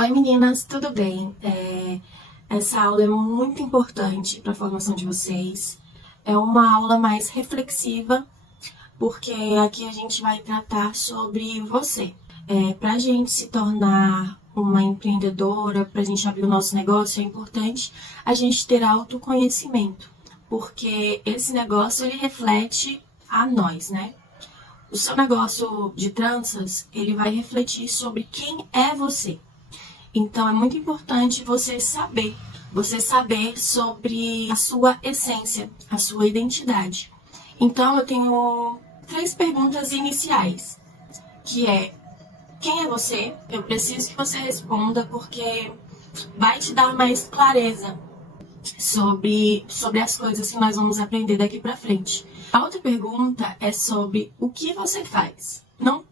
Oi meninas, tudo bem? Essa aula é muito importante para a formação de vocês. É uma aula mais reflexiva, porque aqui a gente vai tratar sobre você. Para a gente se tornar uma empreendedora, para a gente abrir o nosso negócio, é importante a gente ter autoconhecimento, porque esse negócio ele reflete a nós, né? O seu negócio de tranças, ele vai refletir sobre quem é você. Então é muito importante você saber sobre a sua essência, a sua identidade. Então eu tenho 3 perguntas iniciais, que é: quem é você? Eu preciso que você responda porque vai te dar mais clareza sobre as coisas que nós vamos aprender daqui para frente. A outra pergunta é sobre o que você faz. Não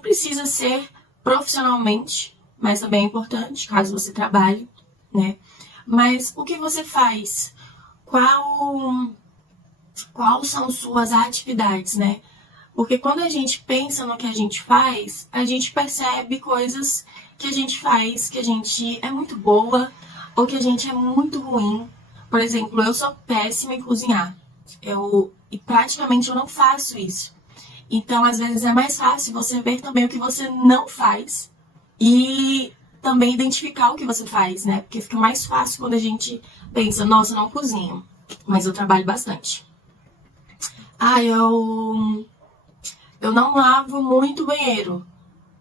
precisa ser profissionalmente, mas também é importante, caso você trabalhe, né? Mas o que você faz? Quais são suas atividades, né? Porque quando a gente pensa no que a gente faz, a gente percebe coisas que a gente faz, que a gente é muito boa ou que a gente é muito ruim. Por exemplo, eu sou péssima em cozinhar. E praticamente eu não faço isso. Então, às vezes é mais fácil você ver também o que você não faz e também identificar o que você faz, né? Porque fica mais fácil quando a gente pensa: nossa, eu não cozinho, mas eu trabalho bastante. Eu não lavo muito banheiro,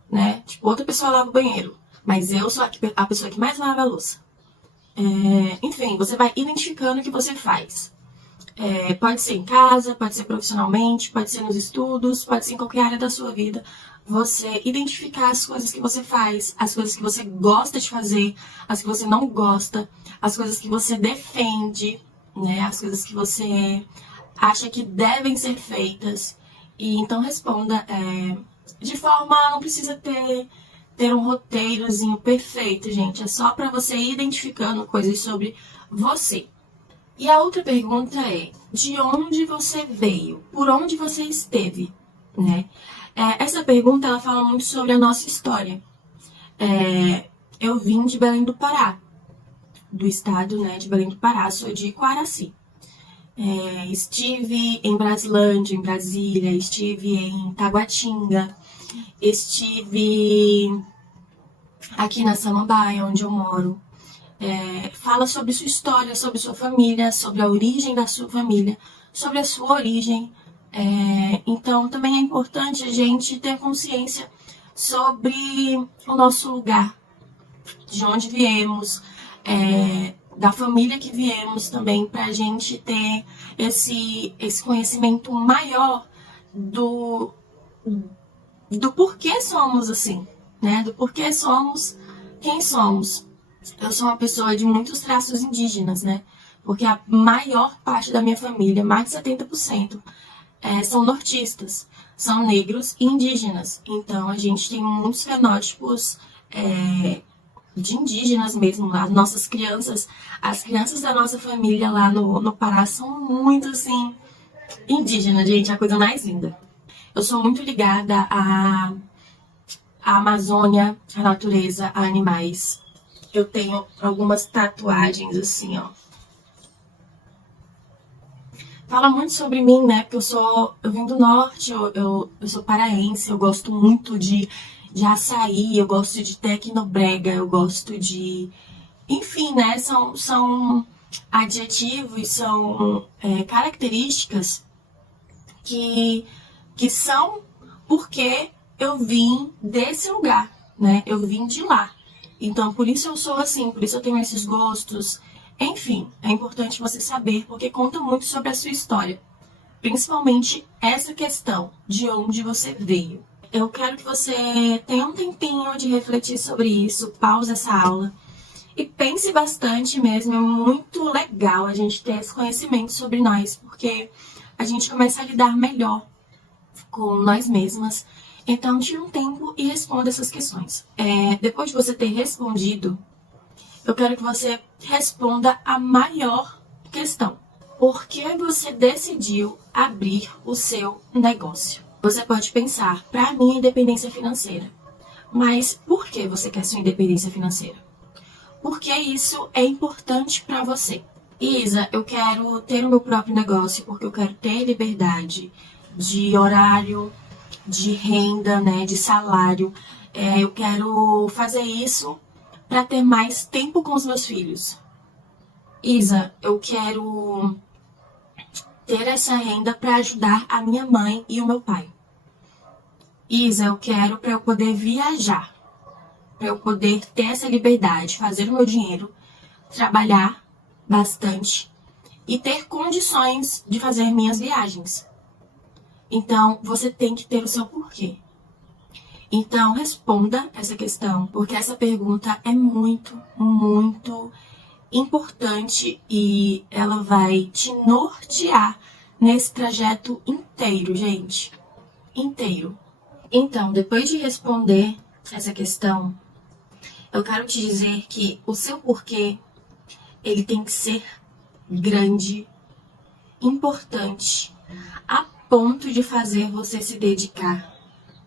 né? Tipo, outra pessoa lava o banheiro, mas eu sou a pessoa que mais lava a louça. Enfim, você vai identificando o que você faz. Pode ser em casa, pode ser profissionalmente, pode ser nos estudos, pode ser em qualquer área da sua vida. Você identificar as coisas que você faz, as coisas que você gosta de fazer, as que você não gosta, as coisas que você defende, né? As coisas que você acha que devem ser feitas. E então responda de forma, não precisa ter um roteirozinho perfeito, gente. É só para você ir identificando coisas sobre você. E a outra pergunta é: de onde você veio? Por onde você esteve? Né? Essa pergunta ela fala muito sobre a nossa história. Eu vim de Belém do Pará, do estado, né, de Belém do Pará, sou de Quaraci. Estive em Brasilândia, em Brasília, estive em Taguatinga, estive aqui na Samambaia, onde eu moro. Fala sobre sua história, sobre sua família, sobre a origem da sua família, sobre a sua origem. Então, também é importante a gente ter consciência sobre o nosso lugar, de onde viemos, da família que viemos também, para a gente ter esse conhecimento maior do porquê somos assim, né? Do porquê somos quem somos. Eu sou uma pessoa de muitos traços indígenas, né? Porque a maior parte da minha família, mais de 70%, são nortistas, são negros e indígenas. Então, a gente tem muitos fenótipos de indígenas mesmo. As nossas crianças, as crianças da nossa família lá no Pará são muito, assim, indígenas, gente. É a coisa mais linda. Eu sou muito ligada à Amazônia, à natureza, a animais. Eu tenho algumas tatuagens assim, ó. Fala muito sobre mim, né? Porque eu vim do norte, eu sou paraense, eu gosto muito de açaí, eu gosto de tecnobrega, eu gosto de... Enfim, né? São adjetivos, são características que são porque eu vim desse lugar, né? Eu vim de lá. Então, por isso eu sou assim, por isso eu tenho esses gostos. Enfim, é importante você saber, porque conta muito sobre a sua história. Principalmente essa questão de onde você veio. Eu quero que você tenha um tempinho de refletir sobre isso, pause essa aula e pense bastante mesmo. É muito legal a gente ter esse conhecimento sobre nós, porque a gente começa a lidar melhor com nós mesmas. Então, tire um tempo e responda essas questões. Depois de você ter respondido, eu quero que você responda a maior questão. Por que você decidiu abrir o seu negócio? Você pode pensar: para minha independência financeira, Mas por que você quer sua independência financeira? Porque isso é importante para você. Isa, eu quero ter o meu próprio negócio porque eu quero ter liberdade de horário, de renda, né, de salário. Eu quero fazer isso para ter mais tempo com os meus filhos. Isa, eu quero ter essa renda para ajudar a minha mãe e o meu pai. Isa, eu quero para eu poder viajar, para eu poder ter essa liberdade, fazer o meu dinheiro, trabalhar bastante e ter condições de fazer minhas viagens. Então, você tem que ter o seu porquê. Então, responda essa questão, porque essa pergunta é muito, muito importante e ela vai te nortear nesse trajeto inteiro, gente. Inteiro. Então, depois de responder essa questão, eu quero te dizer que o seu porquê, ele tem que ser grande, importante, a ponto de fazer você se dedicar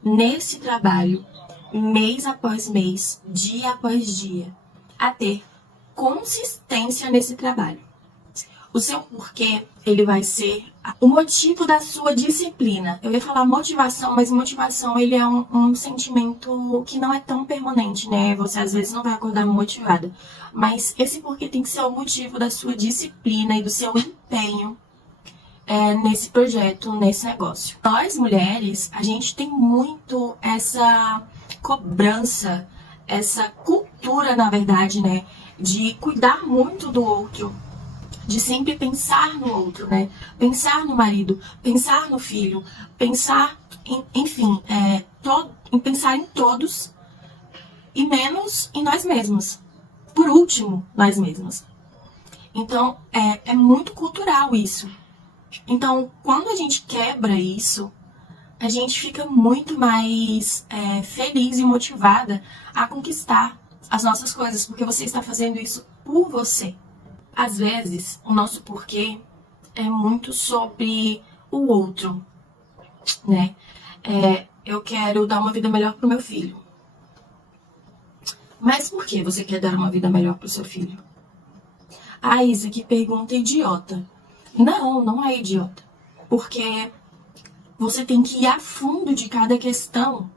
nesse trabalho, mês após mês, dia após dia, a ter consistência nesse trabalho. O seu porquê, ele vai ser o motivo da sua disciplina. Eu ia falar motivação, mas motivação, ele é um sentimento que não é tão permanente, né? Você às vezes não vai acordar motivada. Mas esse porquê tem que ser o motivo da sua disciplina e do seu empenho nesse projeto, nesse negócio. Nós, mulheres, a gente tem muito essa cobrança, essa cultura, na verdade, né? De cuidar muito do outro. De sempre pensar no outro, né? Pensar no marido, pensar no filho, pensar, enfim, em pensar em todos e menos em nós mesmos. Por último, nós mesmos. Então, é muito cultural isso. Então, quando a gente quebra isso, a gente fica muito mais feliz e motivada a conquistar as nossas coisas, porque você está fazendo isso por você. Às vezes, o nosso porquê é muito sobre o outro, né? Eu quero dar uma vida melhor para o meu filho. Mas por que você quer dar uma vida melhor para o seu filho? Ah, Isa, que pergunta idiota. Não, não é idiota. Porque você tem que ir a fundo de cada questão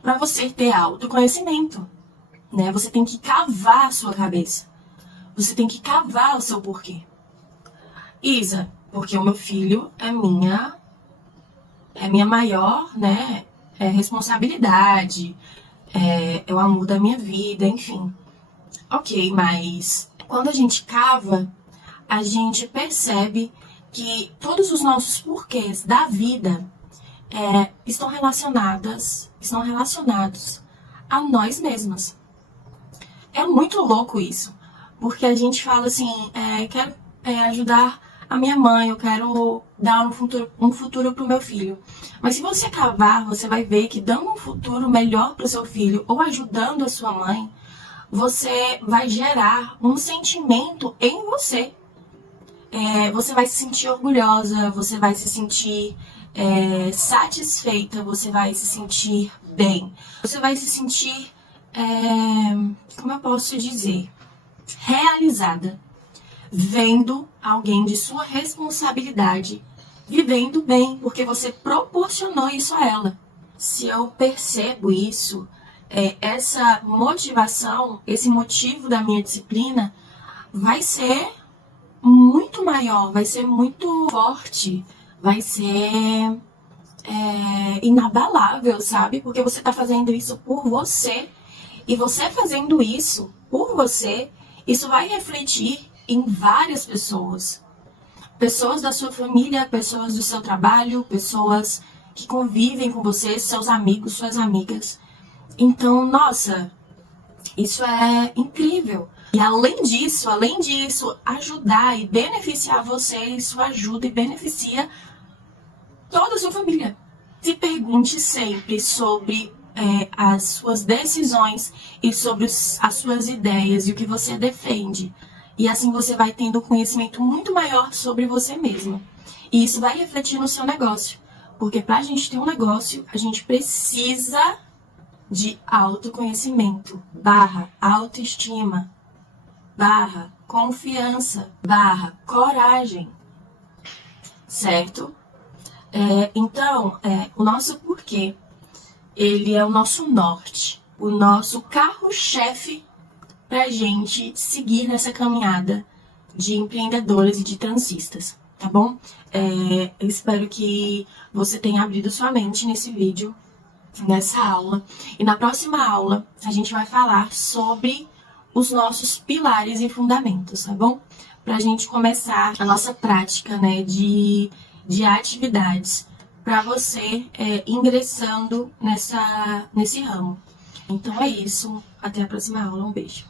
para você ter autoconhecimento, né? Você tem que cavar a sua cabeça. Você tem que cavar o seu porquê. Isa, porque o meu filho é minha maior, né, responsabilidade, é o amor da minha vida, enfim. Ok, mas quando a gente cava, a gente percebe que todos os nossos porquês da vida estão relacionados a nós mesmas. É muito louco isso. Porque a gente fala assim, quero ajudar a minha mãe, eu quero dar um futuro pro meu filho. Mas se você cavar, você vai ver que dando um futuro melhor pro seu filho ou ajudando a sua mãe, você vai gerar um sentimento em você. Você vai se sentir orgulhosa, você vai se sentir satisfeita, você vai se sentir bem. Você vai se sentir, como eu posso dizer, realizada, vendo alguém de sua responsabilidade vivendo bem, porque você proporcionou isso a ela. Se eu percebo isso, essa motivação, esse motivo da minha disciplina vai ser muito maior, vai ser muito forte, vai ser inabalável, sabe? Porque você está fazendo isso por você, e você fazendo isso por você, isso vai refletir em várias pessoas. Pessoas da sua família, pessoas do seu trabalho, pessoas que convivem com você, seus amigos, suas amigas. Então, nossa, isso é incrível. E além disso, ajudar e beneficiar você, isso ajuda e beneficia toda a sua família. Se pergunte sempre sobre as suas decisões e sobre as suas ideias e o que você defende. E assim você vai tendo um conhecimento muito maior sobre você mesmo. E isso vai refletir no seu negócio. Porque para a gente ter um negócio, a gente precisa de autoconhecimento, autoestima, confiança, coragem, certo? Então, o nosso porquê, ele é o nosso norte, o nosso carro-chefe para a gente seguir nessa caminhada de empreendedoras e de transistas, tá bom? Eu espero que você tenha abrido sua mente nesse vídeo, nessa aula. E na próxima aula, a gente vai falar sobre os nossos pilares e fundamentos, tá bom? Pra gente começar a nossa prática, né, de atividades para você ingressando nesse ramo. Então é isso. Até a próxima aula. Um beijo.